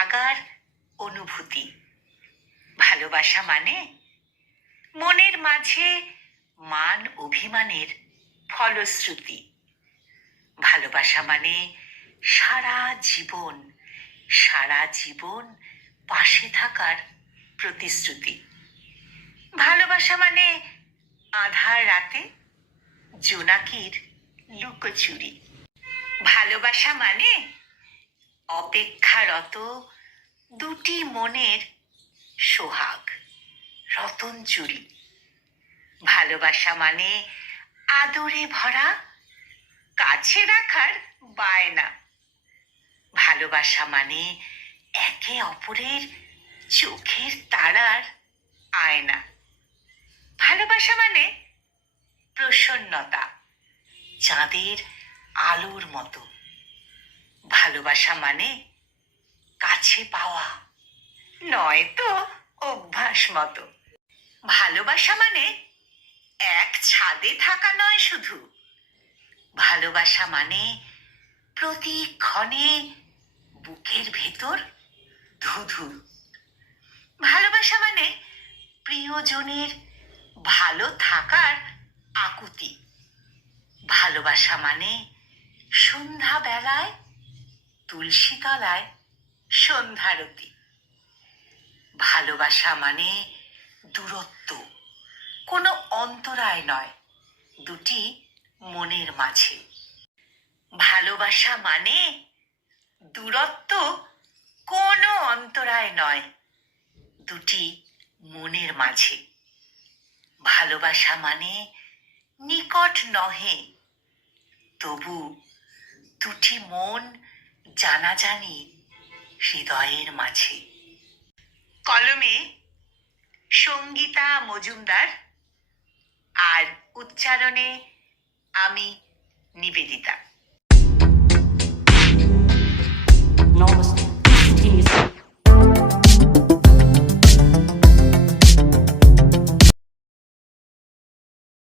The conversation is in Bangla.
লাগার অনুভূতি। ভালোবাসা মানে মনের মাঝে মান অভিমানের ফলশ্রুতি। ভালোবাসা মানে সারা জীবন সারা জীবন পাশে থাকার প্রতিশ্রুতি। ভালোবাসা মানে আধার রাতে জোনাকির লুকোচুরি। ভালোবাসা মানে অপেক্ষারত দুটি মনের সোহাগ, রতন চুরি। ভালোবাসা মানে আদরে ভরা, কাছে রাখার বায়না। ভালোবাসা মানে একে অপরের চোখের তারার আয়না। ভালোবাসা মানে প্রসন্নতা, চাঁদের আলোর মতো। ভালোবাসা মানে কাছে পাওয়া। নয় তো অভ্যাস মতো। ভালোবাসা মানে এক ছাদে থাকা নয় শুধু। ভালোবাসা মানে প্রতিক্ষণে বুকের ভেতর ধুধু। ভালোবাসা মানে প্রিয়জনের ভালো থাকার আকুতি। ভালোবাসা মানে সন্ধ্যা তুলসী তলায় সন্ধ্যারতি। ভালোবাসা মানে দূরত্ব, কোনো অন্তরায় নয়, দুটি মনের মাঝে। ভালোবাসা মানে দূরত্ব, কোনো অন্তরায় নয়, দুটি মনের মাঝে। ভালোবাসা মানে নিকট নহে, তবু দুটি মন জানাজানি হৃদয়ের মাঝে। কলমে সঙ্গীতা মজুমদার আর উচ্চারণে আমি নিবেদিতা।